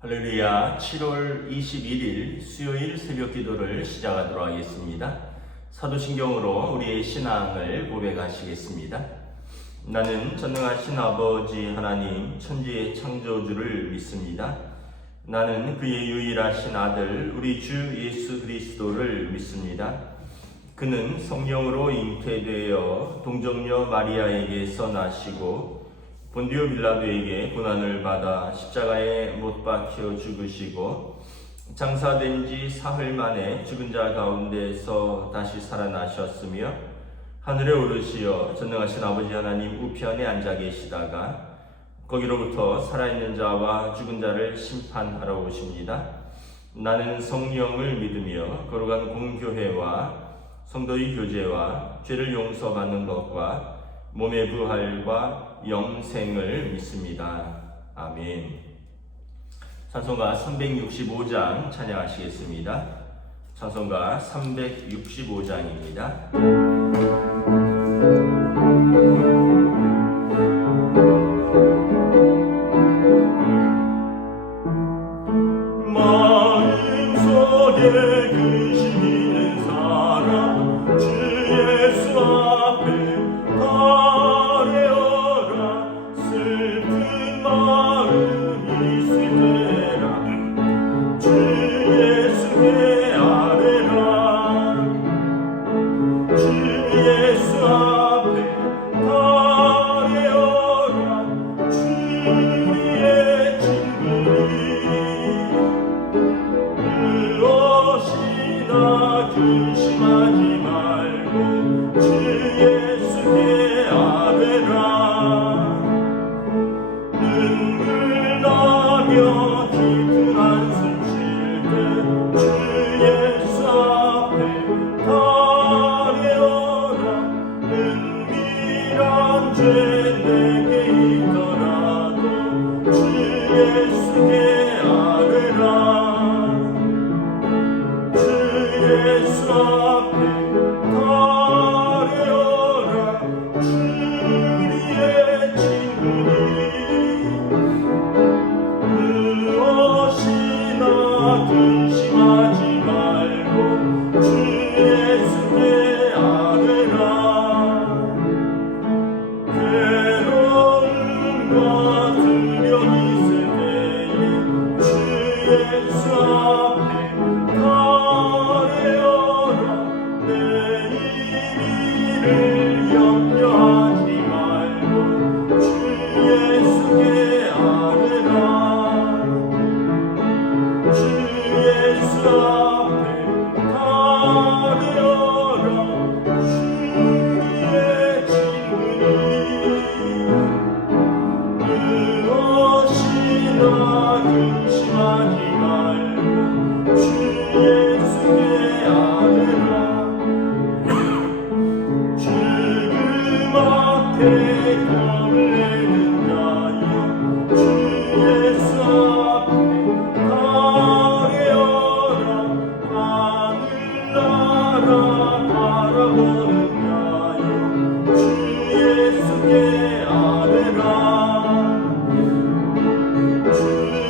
할렐루야. 7월 21일 수요일 새벽 기도를 시작하도록 하겠습니다. 사도신경으로 우리의 신앙을 고백하시겠습니다. 나는 전능하신 아버지 하나님 천지의 창조주를 믿습니다. 나는 그의 유일하신 아들 우리 주 예수 그리스도를 믿습니다. 그는 성령으로 잉태되어 동정녀 마리아에게서 나시고 본디오 빌라도에게 고난을 받아 십자가에 못 박혀 죽으시고 장사된 지 사흘 만에 죽은 자 가운데서 다시 살아나셨으며 하늘에 오르시어 전능하신 아버지 하나님 우편에 앉아 계시다가 거기로부터 살아있는 자와 죽은 자를 심판하러 오십니다. 나는 성령을 믿으며 거룩한 공교회와 성도의 교제와 죄를 용서받는 것과 몸의 부활과 영생을 믿습니다. 아멘. 찬송가 365장 찬양하시겠습니다. 찬송가 365장입니다. 마음속에 근심 있는 사람 주 예수 앞에 슬픈 마음 있을 때라 주 예수께 아뢰라 주 예수 앞에 아뢰어라 주의 친구니 무엇이나 근심하지 말고 주 예수께 아뢰라 눈물 나며 깊은 한숨 쉴 때 주 예수 앞에 아뢰어라 은밀한 죄 내게 있더라도 주 예수께 아뢰라 주 예수 앞에 아뢰어라 주의 친구니 무엇이나 근심하지 말고 주 예수께 아뢰라 괴로움과 두려움 있을 때에 주 예수 앞에 아뢰어라 내일을 염려하지 말고 주 예수께 아뢰라 주 예수 앞에 아뢰어라 주의 친구니 무엇이나 근심하지 말고 주 예수께 아뢰라 죽음 앞에 겁을 내는 자여 주 예수 앞에 아뢰어라 하늘나라 바라보는 자여 주 예수께 아뢰라 주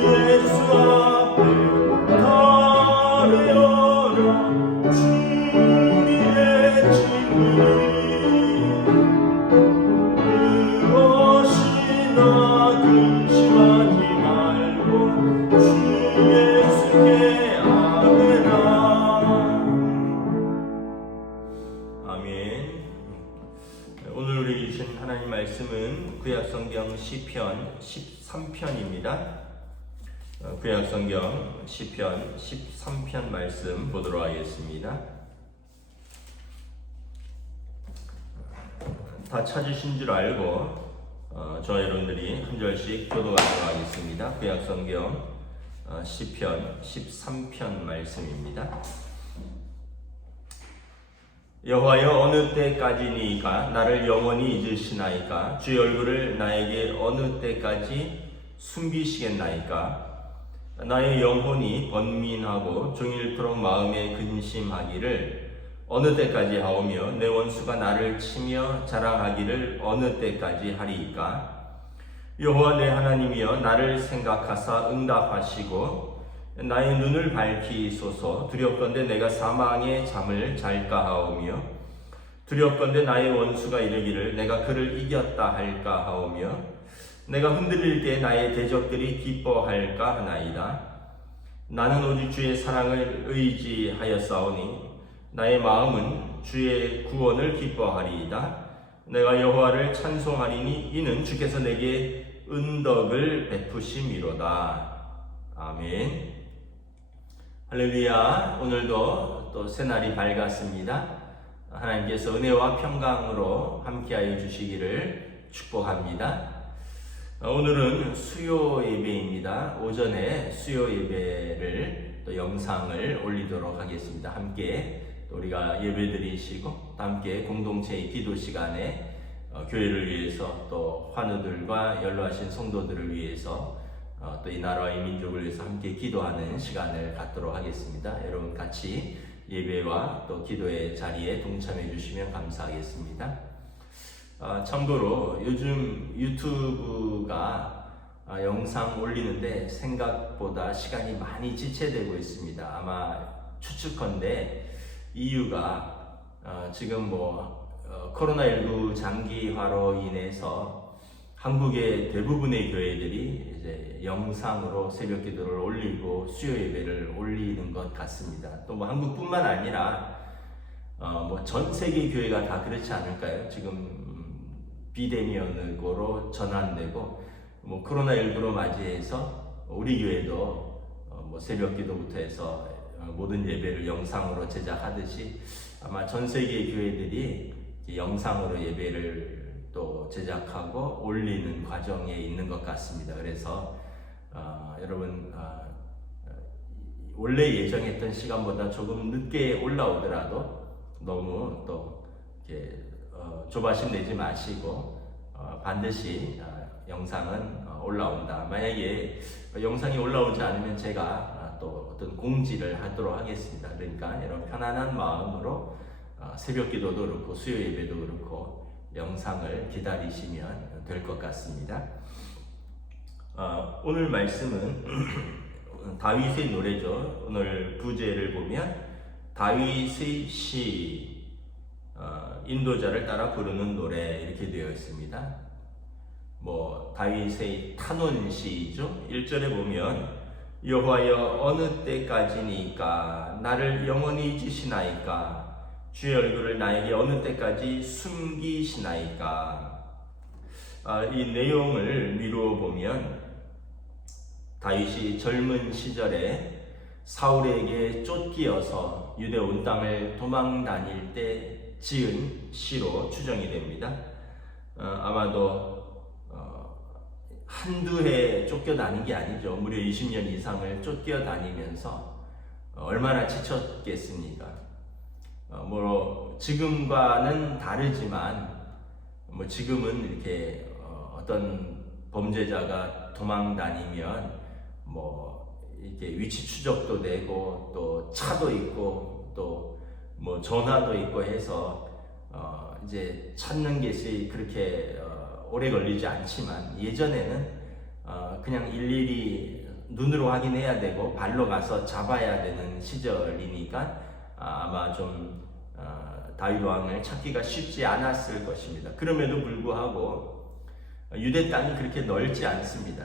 예수 앞에 아뢰어라 주의 친구니 무엇이나 근심하지 말고 주 예수께 아뢰라. 아멘. 오늘 우리 주신 하나님 말씀은 구약성경 시편 13편입니다. 구약성경 시편 13편 말씀 보도록 하겠습니다. 다 찾으신 줄 알고 저와 여러분들이 한 절씩 교도하도록 하겠습니다. 구약성경 시편 13편 말씀입니다. 여호와여 어느 때까지니까 나를 영원히 잊으시나이까 주의 얼굴을 나에게 어느 때까지 숨기시겠나이까 나의 영혼이 번민하고 종일토록 마음에 근심하기를 어느 때까지 하오며 내 원수가 나를 치며 자랑하기를 어느 때까지 하리이까 여호와 내 하나님이여 나를 생각하사 응답하시고 나의 눈을 밝히소서. 두렵건대 내가 사망의 잠을 잘까 하오며 두렵건대 나의 원수가 이르기를 내가 그를 이겼다 할까 하오며 내가 흔들릴 때 나의 대적들이 기뻐할까 하나이다. 나는 오직 주의 사랑을 의지하였사오니 나의 마음은 주의 구원을 기뻐하리이다. 내가 여호와를 찬송하리니 이는 주께서 내게 은덕을 베푸심이로다. 아멘. 할렐루야. 오늘도 또 새날이 밝았습니다. 하나님께서 은혜와 평강으로 함께하여 주시기를 축복합니다. 오늘은 수요 예배입니다. 오전에 수요 예배를 또 영상을 올리도록 하겠습니다. 함께 또 우리가 예배드리시고 또 함께 공동체의 기도 시간에 교회를 위해서 또 환우들과 연로하신 성도들을 위해서 또 이 나라와 이 민족을 위해서 함께 기도하는 시간을 갖도록 하겠습니다. 여러분 같이 예배와 또 기도의 자리에 동참해 주시면 감사하겠습니다. 참고로 요즘 유튜브가 영상 올리는데 생각보다 시간이 많이 지체되고 있습니다. 아마 추측컨대 이유가 지금 코로나19 장기화로 인해서 한국의 대부분의 교회들이 이제 영상으로 새벽 기도를 올리고 수요 예배를 올리는 것 같습니다. 또 한국뿐만 아니라 전 세계 교회가 다 그렇지 않을까요? 지금 비대면으로 전환되고 코로나19로 맞이해서 우리 교회도 새벽 기도부터 해서 모든 예배를 영상으로 제작하듯이 아마 전 세계 교회들이 영상으로 예배를 또 제작하고 올리는 과정에 있는 것 같습니다. 그래서 여러분 원래 예정했던 시간보다 조금 늦게 올라오더라도 너무 또 이렇게 조바심 내지 마시고 반드시 영상은 올라온다. 만약에 영상이 올라오지 않으면 제가 또 어떤 공지를 하도록 하겠습니다. 그러니까 여러분 편안한 마음으로 새벽 기도도 그렇고 수요 예배도 그렇고 영상을 기다리시면 될 것 같습니다. 오늘 말씀은 다윗의 노래죠. 오늘 부제를 보면 다윗의 시, 인도자를 따라 부르는 노래 이렇게 되어 있습니다. 다윗의 탄원시이죠. 1절에 보면 여호와여 어느 때까지니까 나를 영원히 잊으시나이까 주의 얼굴을 나에게 어느 때까지 숨기시나이까. 이 내용을 미루어 보면 다윗이 젊은 시절에 사울에게 쫓기어서 유대 온 땅을 도망 다닐 때 지은 시로 추정이 됩니다. 아마도 한두 해 쫓겨다닌 게 아니죠. 무려 20년 이상을 쫓겨다니면서 얼마나 지쳤겠습니까? 지금과는 다르지만 지금은 이렇게 어떤 범죄자가 도망 다니면 이렇게 위치 추적도 되고 또 차도 있고 또 전화도 있고 해서 이제 찾는 것이 그렇게 오래 걸리지 않지만 예전에는 그냥 일일이 눈으로 확인해야 되고 발로 가서 잡아야 되는 시절이니까 아마 좀 다윗 왕을 찾기가 쉽지 않았을 것입니다. 그럼에도 불구하고 유대 땅이 그렇게 넓지 않습니다.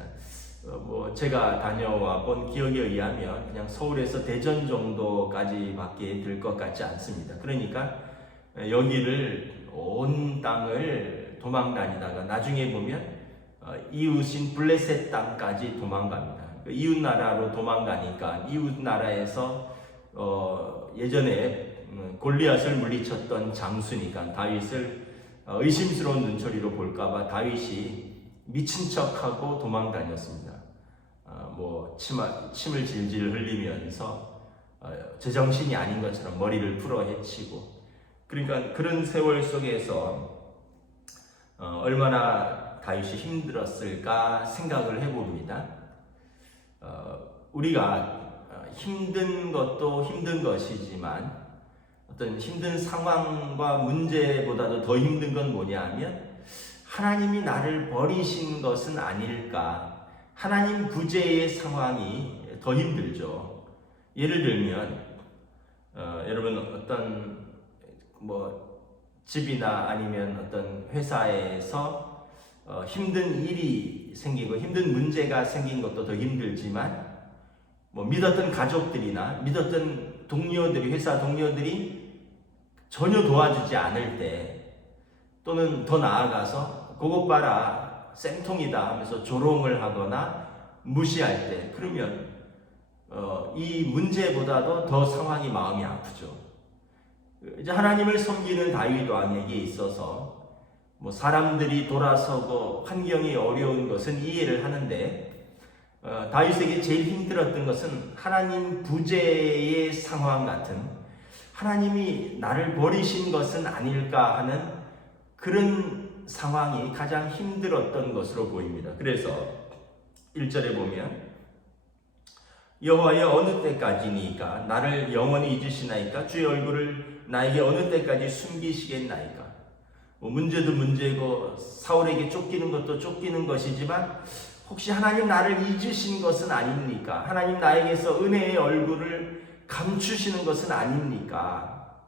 제가 다녀와 본 기억에 의하면 그냥 서울에서 대전 정도까지밖에 될 것 같지 않습니다. 그러니까 여기를 온 땅을 도망 다니다가 나중에 보면 이웃인 블레셋 땅까지 도망갑니다. 이웃 나라로 도망가니까 이웃 나라에서 예전에 골리앗을 물리쳤던 장수니까 다윗을 의심스러운 눈초리로 볼까봐 다윗이 미친 척하고 도망 다녔습니다. 침을 질질 흘리면서 제정신이 아닌 것처럼 머리를 풀어 헤치고, 그러니까 그런 세월 속에서 얼마나 다윗이 힘들었을까 생각을 해봅니다. 우리가 힘든 것도 힘든 것이지만 어떤 힘든 상황과 문제보다도 더 힘든 건 뭐냐 하면 하나님이 나를 버리신 것은 아닐까? 하나님 부재의 상황이 더 힘들죠. 예를 들면 여러분 어떤 집이나 아니면 어떤 회사에서 힘든 일이 생기고 힘든 문제가 생긴 것도 더 힘들지만 믿었던 가족들이나 믿었던 동료들이, 회사 동료들이 전혀 도와주지 않을 때, 또는 더 나아가서 그것 봐라 쌤통이다 하면서 조롱을 하거나 무시할 때, 그러면 이 문제보다도 더 상황이 마음이 아프죠. 이제 하나님을 섬기는 다윗 왕에게 있어서 사람들이 돌아서고 환경이 어려운 것은 이해를 하는데, 다윗에게 제일 힘들었던 것은 하나님 부재의 상황 같은, 하나님이 나를 버리신 것은 아닐까 하는 그런 상황이 가장 힘들었던 것으로 보입니다. 그래서 1절에 보면 여호와여 어느 때까지니까 나를 영원히 잊으시나이까? 주의 얼굴을 나에게 어느 때까지 숨기시겠나이까? 문제도 문제고 사울에게 쫓기는 것도 쫓기는 것이지만 혹시 하나님 나를 잊으신 것은 아닙니까? 하나님 나에게서 은혜의 얼굴을 감추시는 것은 아닙니까?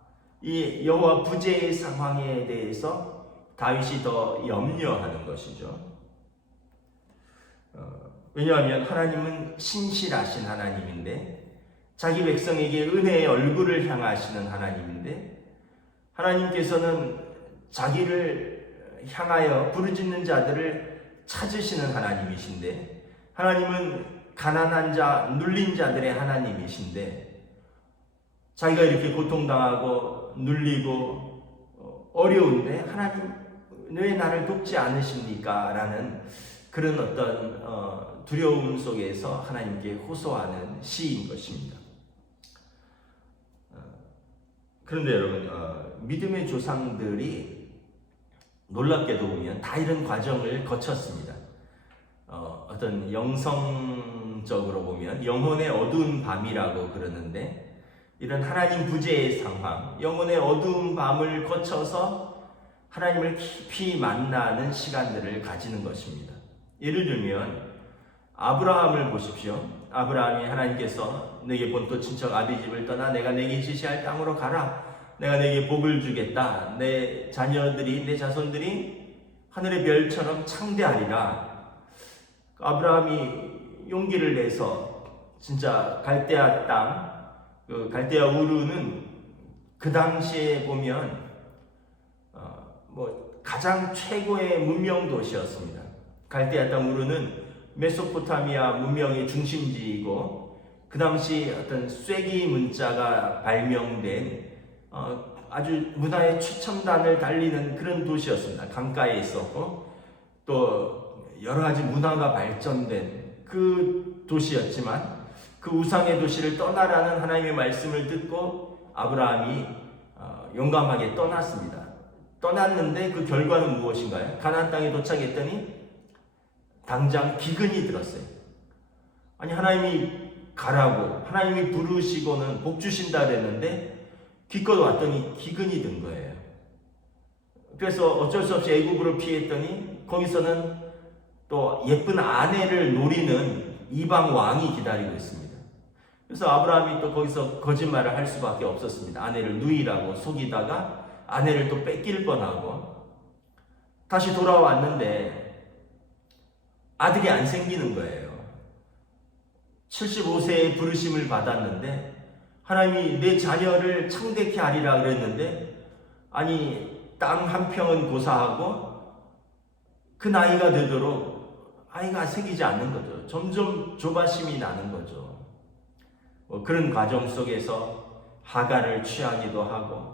이 여호와 부재의 상황에 대해서 다윗이 더 염려하는 것이죠. 왜냐하면 하나님은 신실하신 하나님인데, 자기 백성에게 은혜의 얼굴을 향하시는 하나님인데, 하나님께서는 자기를 향하여 부르짖는 자들을 찾으시는 하나님이신데, 하나님은 가난한 자, 눌린 자들의 하나님이신데, 자기가 이렇게 고통당하고 눌리고 어려운데 하나님 왜 나를 돕지 않으십니까? 라는 그런 어떤 두려움 속에서 하나님께 호소하는 시인 것입니다. 그런데 여러분, 믿음의 조상들이 놀랍게도 보면 다 이런 과정을 거쳤습니다. 어떤 영성적으로 보면 영혼의 어두운 밤이라고 그러는데, 이런 하나님 부재의 상황, 영혼의 어두운 밤을 거쳐서 하나님을 깊이 만나는 시간들을 가지는 것입니다. 예를 들면 아브라함을 보십시오. 아브라함이 하나님께서 내게 본토 친척 아비집을 떠나 내가 내게 지시할 땅으로 가라. 내가 내게 복을 주겠다. 내 자녀들이, 내 자손들이 하늘의 별처럼 창대하리라. 아브라함이 용기를 내서 진짜 갈대아 땅, 그 갈대아 우르는 그 당시에 보면 가장 최고의 문명 도시였습니다. 갈대아 땅 우르는 메소포타미아 문명의 중심지이고, 그 당시 어떤 쐐기 문자가 발명된 아주 문화의 최첨단을 달리는 그런 도시였습니다. 강가에 있었고 또 여러 가지 문화가 발전된 그 도시였지만, 그 우상의 도시를 떠나라는 하나님의 말씀을 듣고 아브라함이 용감하게 떠났습니다. 떠났는데 그 결과는 무엇인가요? 가나안 땅에 도착했더니 당장 기근이 들었어요. 아니, 하나님이 가라고, 하나님이 부르시고는 복 주신다 그랬는데 기껏 왔더니 기근이 든 거예요. 그래서 어쩔 수 없이 애굽으로 피했더니 거기서는 또 예쁜 아내를 노리는 이방 왕이 기다리고 있습니다. 그래서 아브라함이 또 거기서 거짓말을 할 수밖에 없었습니다. 아내를 누이라고 속이다가 아내를 또 뺏길 뻔하고, 다시 돌아왔는데 아들이 안 생기는 거예요. 75세의 부르심을 받았는데 하나님이 내 자녀를 창대케 하리라 그랬는데, 아니 땅 한 평은 고사하고 그 나이가 되도록 아이가 생기지 않는 거죠. 점점 조바심이 나는 거죠. 그런 과정 속에서 하갈을 취하기도 하고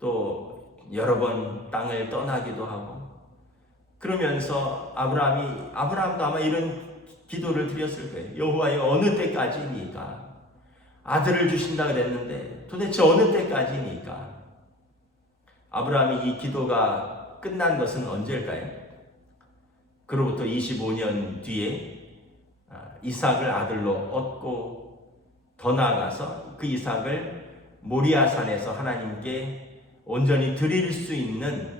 또 여러 번 땅을 떠나기도 하고, 그러면서 아브라함도 아마 이런 기도를 드렸을 거예요. 여호와여 어느 때까지니까? 아들을 주신다 그랬는데 도대체 어느 때까지니까? 아브라함이 이 기도가 끝난 것은 언제일까요? 그로부터 25년 뒤에 이삭을 아들로 얻고, 더 나아가서 그 이삭을 모리아산에서 하나님께 온전히 드릴 수 있는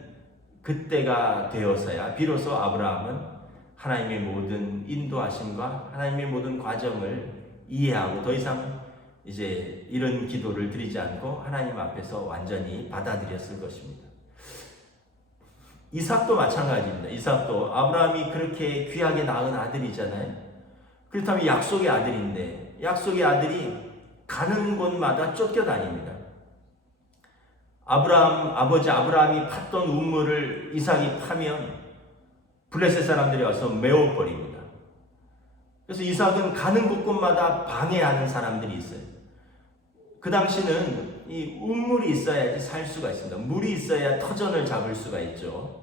그때가 되어서야 비로소 아브라함은 하나님의 모든 인도하심과 하나님의 모든 과정을 이해하고 더 이상 이제 이런 기도를 드리지 않고 하나님 앞에서 완전히 받아들였을 것입니다. 이삭도 마찬가지입니다. 이삭도 아브라함이 그렇게 귀하게 낳은 아들이잖아요. 그렇다면 약속의 아들인데 약속의 아들이 가는 곳마다 쫓겨다닙니다. 아버지 아브라함이 팠던 우물을 이삭이 파면 블레셋 사람들이 와서 메워버립니다. 그래서 이삭은 가는 곳곳마다 방해하는 사람들이 있어요. 그 당시는 이 우물이 있어야지 살 수가 있습니다. 물이 있어야 터전을 잡을 수가 있죠.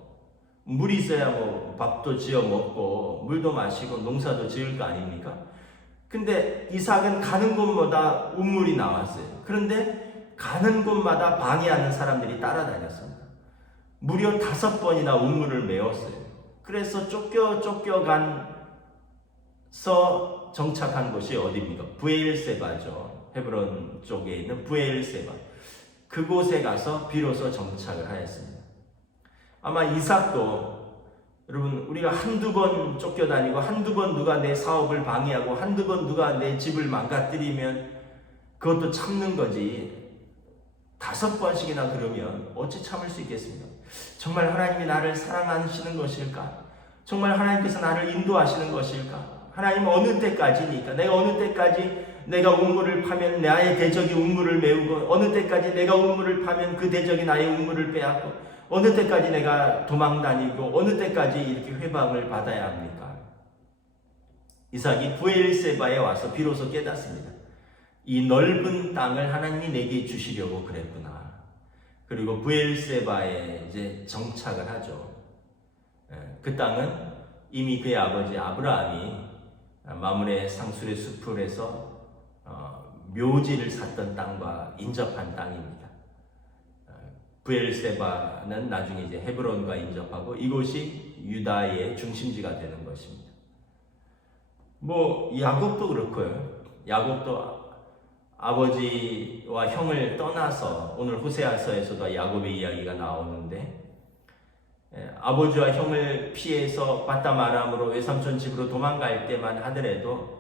물이 있어야 뭐 밥도 지어 먹고 물도 마시고 농사도 지을 거 아닙니까? 근데 이삭은 가는 곳마다 우물이 나왔어요. 그런데 가는 곳마다 방해하는 사람들이 따라다녔습니다. 무려 5번이나 우물을 메웠어요. 그래서 쫓겨가서 정착한 곳이 어디입니까? 브에일세바죠. 헤브론 쪽에 있는 브에일세바. 그곳에 가서 비로소 정착을 하였습니다. 아마 이삭도 여러분 우리가 한두 번 쫓겨다니고 한두 번 누가 내 사업을 방해하고 한두 번 누가 내 집을 망가뜨리면 그것도 참는 거지 5번씩이나 그러면 어찌 참을 수 있겠습니까? 정말 하나님이 나를 사랑하시는 것일까? 정말 하나님께서 나를 인도하시는 것일까? 하나님 어느 때까지니까 내가 어느 때까지 내가 우물을 파면 나의 대적이 우물을 메우고 어느 때까지 내가 우물을 파면 그 대적이 나의 우물을 빼앗고 어느 때까지 내가 도망다니고 어느 때까지 이렇게 회방을 받아야 합니까? 이삭이 브엘세바에 와서 비로소 깨닫습니다. 이 넓은 땅을 하나님이 내게 주시려고 그랬구나. 그리고 브엘세바에 이제 정착을 하죠. 그 땅은 이미 그의 아버지 아브라함이 마므레 상술의 숲을에서 묘지를 샀던 땅과 인접한 땅입니다. 브엘세바는 나중에 이제 헤브론과 인접하고 이곳이 유다의 중심지가 되는 것입니다. 뭐 야곱도 그렇고요. 야곱도 아버지와 형을 떠나서 오늘 호세아서에서도 야곱의 이야기가 나오는데 아버지와 형을 피해서 바담 아람으로 외삼촌 집으로 도망갈 때만 하더라도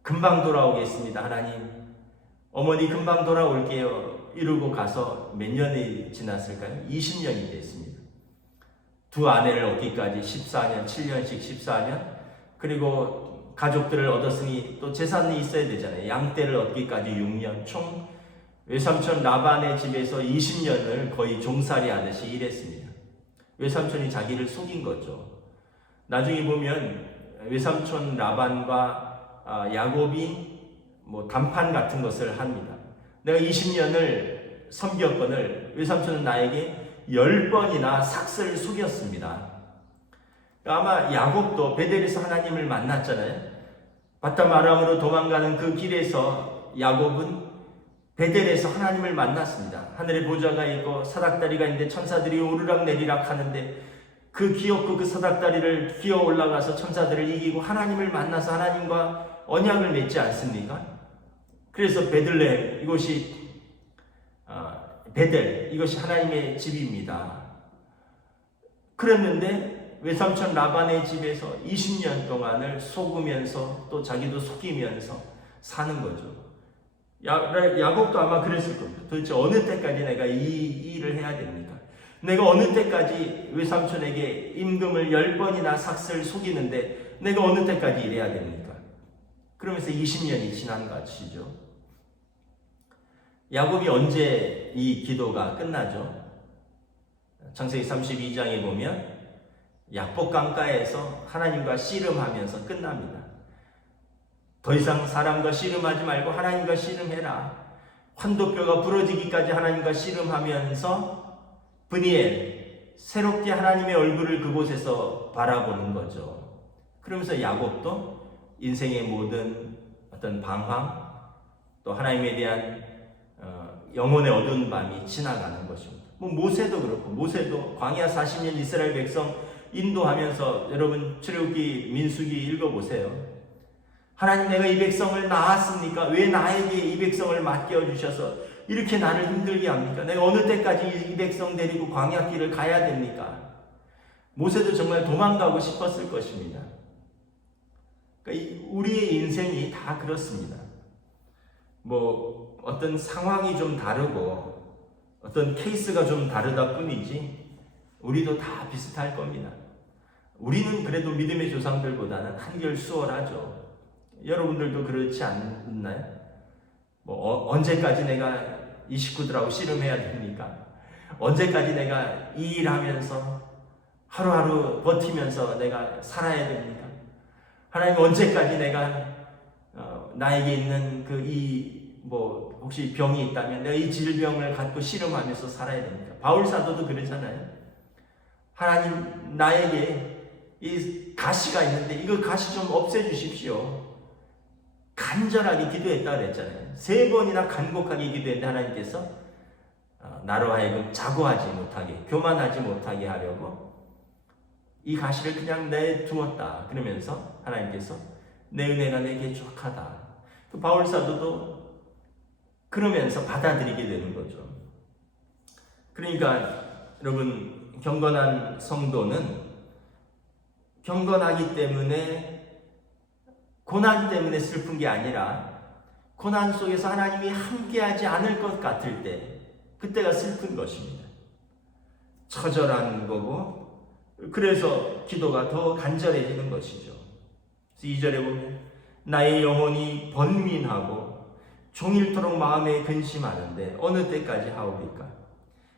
금방 돌아오겠습니다. 하나님 어머니 금방 돌아올게요. 이러고 가서 몇 년이 지났을까요? 20년이 됐습니다. 두 아내를 얻기까지 14년, 7년씩 14년 그리고 가족들을 얻었으니 또 재산이 있어야 되잖아요. 양떼를 얻기까지 6년 총 외삼촌 라반의 집에서 20년을 거의 종살이 하듯이 일했습니다. 외삼촌이 자기를 속인 거죠. 나중에 보면 외삼촌 라반과 야곱이 뭐 담판 같은 것을 합니다. 내가 20년을 섬겼거늘 외삼촌은 나에게 10번이나 삭슬을 속였습니다. 아마 야곱도 베델에서 하나님을 만났잖아요. 바담 아람으로 도망가는 그 길에서 야곱은 베델에서 하나님을 만났습니다. 하늘에 보좌가 있고 사닥다리가 있는데 천사들이 오르락 내리락 하는데 그 기어코 그 사닥다리를 기어 올라가서 천사들을 이기고 하나님을 만나서 하나님과 언약을 맺지 않습니까? 그래서 베들레헴 이곳이 베델 이것이 하나님의 집입니다. 그랬는데 외삼촌 라반의 집에서 20년 동안을 속으면서 또 자기도 속이면서 사는 거죠. 야곱도 아마 그랬을 겁니다. 도대체 어느 때까지 내가 이 일을 해야 됩니까? 내가 어느 때까지 외삼촌에게 임금을 10번이나 삭슬 속이는데 내가 어느 때까지 일해야 됩니까? 그러면서 20년이 지난 것이죠. 야곱이 언제 이 기도가 끝나죠? 창세기 32장에 보면 약복 강가에서 하나님과 씨름하면서 끝납니다. 더 이상 사람과 씨름하지 말고 하나님과 씨름해라. 환도뼈가 부러지기까지 하나님과 씨름하면서 브니엘 새롭게 하나님의 얼굴을 그곳에서 바라보는 거죠. 그러면서 야곱도 인생의 모든 어떤 방황 또 하나님에 대한 영혼의 어두운 밤이 지나가는 것입니다. 뭐 모세도 그렇고 모세도 광야 40년 이스라엘 백성 인도하면서 여러분 출애굽기 민수기 읽어보세요. 하나님 내가 이 백성을 낳았습니까? 왜 나에게 이 백성을 맡겨주셔서 이렇게 나를 힘들게 합니까? 내가 어느 때까지 이 백성 데리고 광야길을 가야 됩니까? 모세도 정말 도망가고 싶었을 것입니다. 그러니까 우리의 인생이 다 그렇습니다. 뭐 어떤 상황이 좀 다르고 어떤 케이스가 좀 다르다 뿐이지 우리도 다 비슷할 겁니다. 우리는 그래도 믿음의 조상들보다는 한결 수월하죠. 여러분들도 그렇지 않나요? 뭐 언제까지 내가 이 식구들하고 씨름해야 됩니까? 언제까지 내가 이 일하면서 하루하루 버티면서 내가 살아야 됩니까? 하나님 언제까지 내가 나에게 있는 뭐 혹시 병이 있다면 내가 이 질병을 갖고 씨름하면서 살아야 됩니까? 바울 사도도 그러잖아요. 하나님 나에게 이 가시가 있는데 이거 가시 좀 없애주십시오. 간절하게 기도했다 그랬잖아요. 3번이나 간곡하게 기도했는데 하나님께서 나로 하여금 자고하지 못하게, 교만하지 못하게 하려고 이 가시를 그냥 내두었다. 그러면서 하나님께서 내 은혜가 내게 족하다. 또 바울 사도도 그러면서 받아들이게 되는 거죠. 그러니까 여러분, 경건한 성도는 경건하기 때문에 고난 때문에 슬픈 게 아니라 고난 속에서 하나님이 함께하지 않을 것 같을 때 그때가 슬픈 것입니다. 처절한 거고 그래서 기도가 더 간절해지는 것이죠. 2절에 보면 나의 영혼이 번민하고 종일토록 마음에 근심하는데 어느 때까지 하오리까?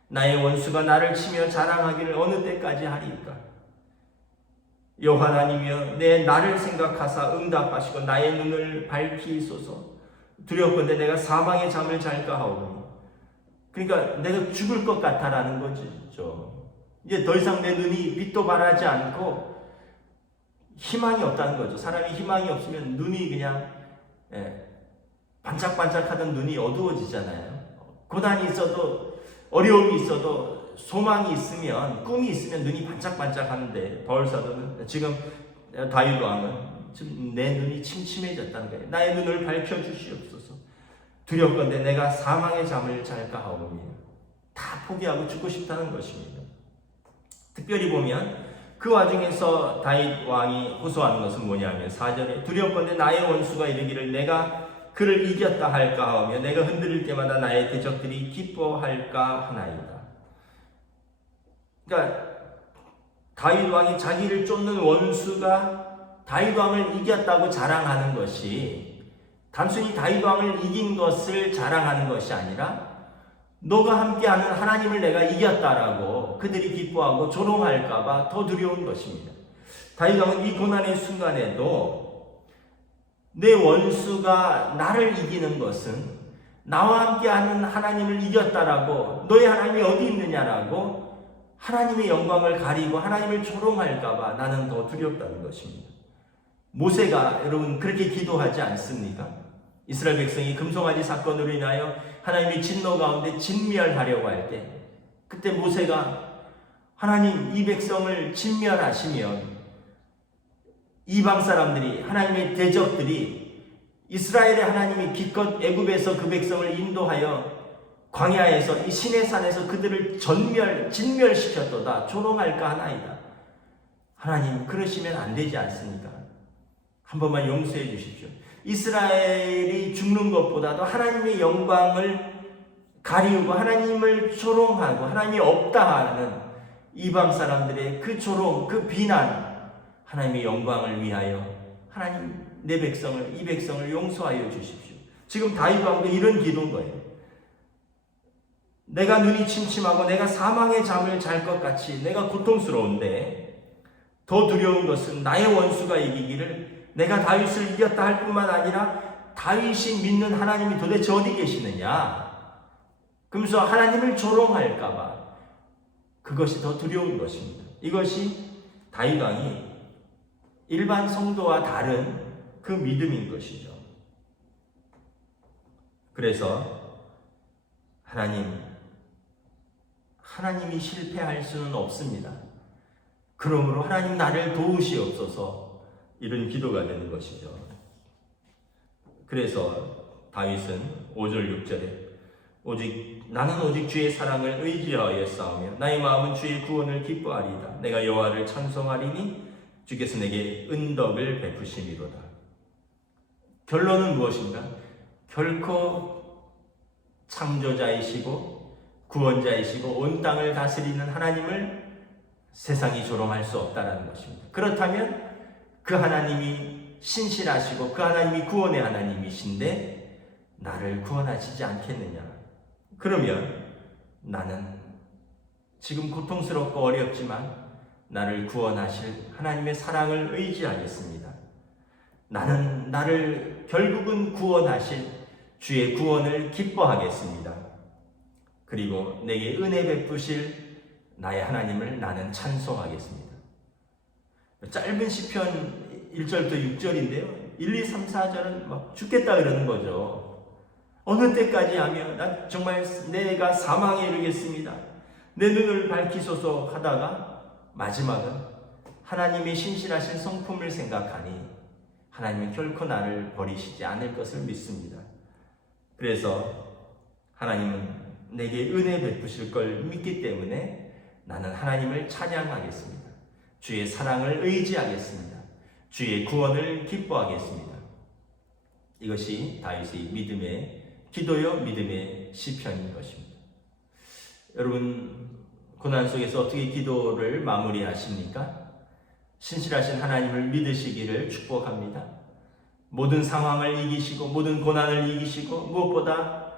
나의 원수가 나를 치며 자랑하기를 어느 때까지 하리까? 여호와 하나님이여 내 나를 생각하사 응답하시고 나의 눈을 밝히소서. 두렵건대 내가 사망의 잠을 잘까 하오니. 그러니까 내가 죽을 것 같아라는 거죠. 이제 더 이상 내 눈이 빛도 발하지 않고 희망이 없다는 거죠. 사람이 희망이 없으면 눈이 그냥 반짝반짝하던 눈이 어두워지잖아요. 고난이 있어도 어려움이 있어도 소망이 있으면 꿈이 있으면 눈이 반짝반짝하는데 바울 사도는 지금 다윗 왕은 지금 내 눈이 침침해졌다는 거예요. 나의 눈을 밝혀주시옵소서. 두렵건대 내가 사망의 잠을 잘까 하오니. 다 포기하고 죽고 싶다는 것입니다. 특별히 보면 그 와중에서 다윗 왕이 호소하는 것은 뭐냐면 4절에 두렵건대 나의 원수가 이르기를 내가 그를 이겼다 할까 하오며 내가 흔들릴 때마다 나의 대적들이 기뻐할까 하나이다. 그러니까 다윗 왕이 자기를 쫓는 원수가 다윗 왕을 이겼다고 자랑하는 것이 단순히 다윗 왕을 이긴 것을 자랑하는 것이 아니라 너가 함께하는 하나님을 내가 이겼다라고 그들이 기뻐하고 조롱할까봐 더 두려운 것입니다. 다윗 왕은 이 고난의 순간에도 내 원수가 나를 이기는 것은 나와 함께하는 하나님을 이겼다라고 너의 하나님이 어디 있느냐라고 하나님의 영광을 가리고 하나님을 조롱할까봐 나는 더 두렵다는 것입니다. 모세가 여러분 그렇게 기도하지 않습니까? 이스라엘 백성이 금송아지 사건으로 인하여 하나님의 진노 가운데 진멸하려고 할 때 그때 모세가 하나님 이 백성을 진멸하시면 이방 사람들이 하나님의 대적들이 이스라엘의 하나님이 기껏 애굽에서 그 백성을 인도하여 광야에서 이 시내산에서 그들을 진멸시켰도다 조롱할까 하나이다. 하나님 그러시면 안 되지 않습니까? 한 번만 용서해 주십시오. 이스라엘이 죽는 것보다도 하나님의 영광을 가리우고 하나님을 조롱하고 하나님이 없다 하는 이방 사람들의 그 조롱, 그 비난, 하나님의 영광을 위하여 하나님 내 백성을, 이 백성을 용서하여 주십시오. 지금 다윗 왕도 이런 기도인 거예요. 내가 눈이 침침하고 내가 사망의 잠을 잘 것 같이 내가 고통스러운데 더 두려운 것은 나의 원수가 이기기를 내가 다윗을 이겼다 할 뿐만 아니라 다윗이 믿는 하나님이 도대체 어디 계시느냐 그러면서 하나님을 조롱할까봐 그것이 더 두려운 것입니다. 이것이 다윗 왕이 일반 성도와 다른 그 믿음인 것이죠. 그래서 하나님이 실패할 수는 없습니다. 그러므로 하나님 나를 도우시옵소서 이런 기도가 되는 것이죠. 그래서 다윗은 5절 6절에 나는 오직 주의 사랑을 의지하여 싸우며 나의 마음은 주의 구원을 기뻐하리이다. 내가 여호와를 찬송하리니 주께서 내게 은덕을 베푸심이로다. 결론은 무엇인가? 결코 창조자이시고 구원자이시고 온 땅을 다스리는 하나님을 세상이 조롱할 수 없다는 것입니다. 그렇다면 그 하나님이 신실하시고 그 하나님이 구원의 하나님이신데 나를 구원하시지 않겠느냐? 그러면 나는 지금 고통스럽고 어렵지만 나를 구원하실 하나님의 사랑을 의지하겠습니다. 나는 나를 결국은 구원하실 주의 구원을 기뻐하겠습니다. 그리고 내게 은혜 베푸실 나의 하나님을 나는 찬송하겠습니다. 짧은 시편 1절부터 6절인데요. 1, 2, 3, 4절은 막 죽겠다 그러는 거죠. 어느 때까지 하며 나 정말 내가 사망에 이르겠습니다. 내 눈을 밝히소서 하다가 마지막은 하나님의 신실하신 성품을 생각하니 하나님은 결코 나를 버리시지 않을 것을 믿습니다. 그래서 하나님은 내게 은혜 베푸실 걸 믿기 때문에 나는 하나님을 찬양하겠습니다. 주의 사랑을 의지하겠습니다. 주의 구원을 기뻐하겠습니다. 이것이 다윗의 믿음의 기도요 믿음의 시편인 것입니다. 여러분 고난 속에서 어떻게 기도를 마무리하십니까? 신실하신 하나님을 믿으시기를 축복합니다. 모든 상황을 이기시고 모든 고난을 이기시고 무엇보다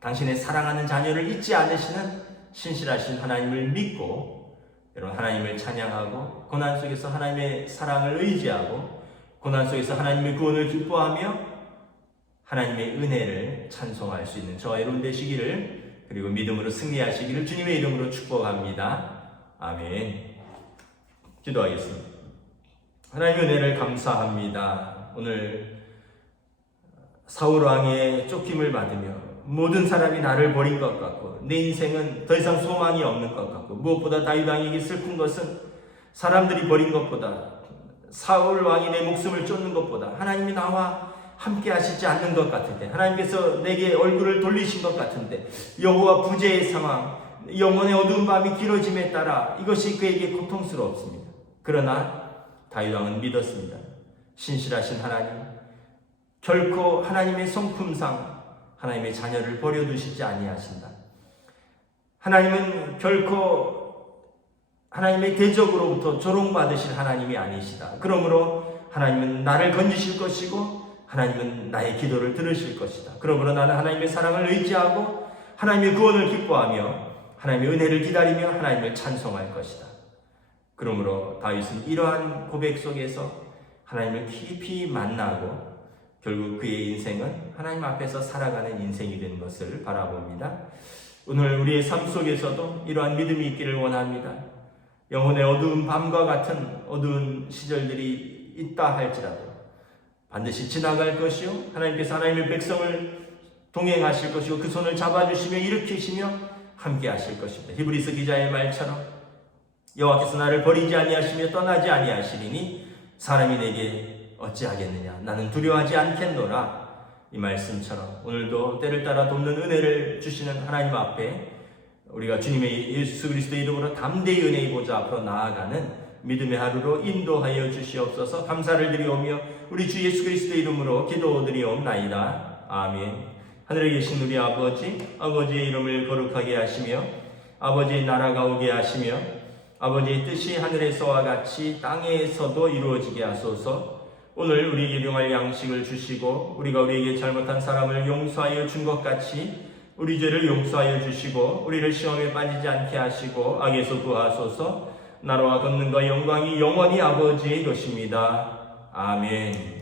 당신의 사랑하는 자녀를 잊지 않으시는 신실하신 하나님을 믿고 여러분 하나님을 찬양하고 고난 속에서 하나님의 사랑을 의지하고 고난 속에서 하나님의 구원을 기뻐하며 하나님의 은혜를 찬송할 수 있는 저와 여러분 되시기를 그리고 믿음으로 승리하시기를 주님의 이름으로 축복합니다. 아멘. 기도하겠습니다. 하나님의 은혜를 감사합니다. 오늘 사울 왕의 쫓김을 받으며 모든 사람이 나를 버린 것 같고 내 인생은 더 이상 소망이 없는 것 같고 무엇보다 다윗 왕에게 슬픈 것은 사람들이 버린 것보다 사울 왕이 내 목숨을 쫓는 것보다 하나님이 나와 함께 하시지 않는 것 같은데 하나님께서 내게 얼굴을 돌리신 것 같은데 여호와 부재의 상황 영혼의 어두운 밤이 길어짐에 따라 이것이 그에게 고통스럽습니다. 그러나 다윗 왕은 믿었습니다. 신실하신 하나님 결코 하나님의 성품상 하나님의 자녀를 버려두시지 아니하신다. 하나님은 결코 하나님의 대적으로부터 조롱받으실 하나님이 아니시다. 그러므로 하나님은 나를 건지실 것이고 하나님은 나의 기도를 들으실 것이다. 그러므로 나는 하나님의 사랑을 의지하고 하나님의 구원을 기뻐하며 하나님의 은혜를 기다리며 하나님을 찬송할 것이다. 그러므로 다윗은 이러한 고백 속에서 하나님을 깊이 만나고 결국 그의 인생은 하나님 앞에서 살아가는 인생이 된 것을 바라봅니다. 오늘 우리의 삶 속에서도 이러한 믿음이 있기를 원합니다. 영혼의 어두운 밤과 같은 어두운 시절들이 있다 할지라도 반드시 지나갈 것이요 하나님께서 하나님의 백성을 동행하실 것이고 그 손을 잡아주시며 일으키시며 함께 하실 것입니다. 히브리서 기자의 말처럼 여호와께서 나를 버리지 아니하시며 떠나지 아니하시리니 사람이 내게 어찌하겠느냐 나는 두려워하지 않겠노라. 이 말씀처럼 오늘도 때를 따라 돕는 은혜를 주시는 하나님 앞에 우리가 주님의 예수 그리스도의 이름으로 담대히 은혜의 보좌 앞으로 나아가는 믿음의 하루로 인도하여 주시옵소서. 감사를 드리오며 우리 주 예수 그리스도의 이름으로 기도드리옵나이다. 아멘. 하늘에 계신 우리 아버지의 이름을 거룩하게 하시며 아버지의 나라가 오게 하시며 아버지의 뜻이 하늘에서와 같이 땅에서도 이루어지게 하소서. 오늘 우리에게 일용할 양식을 주시고 우리가 우리에게 잘못한 사람을 용서하여 준 것 같이 우리 죄를 용서하여 주시고 우리를 시험에 빠지지 않게 하시고 악에서 구하소서. 나라와 권능과 영광이 영원히 아버지의 것입니다. 아멘.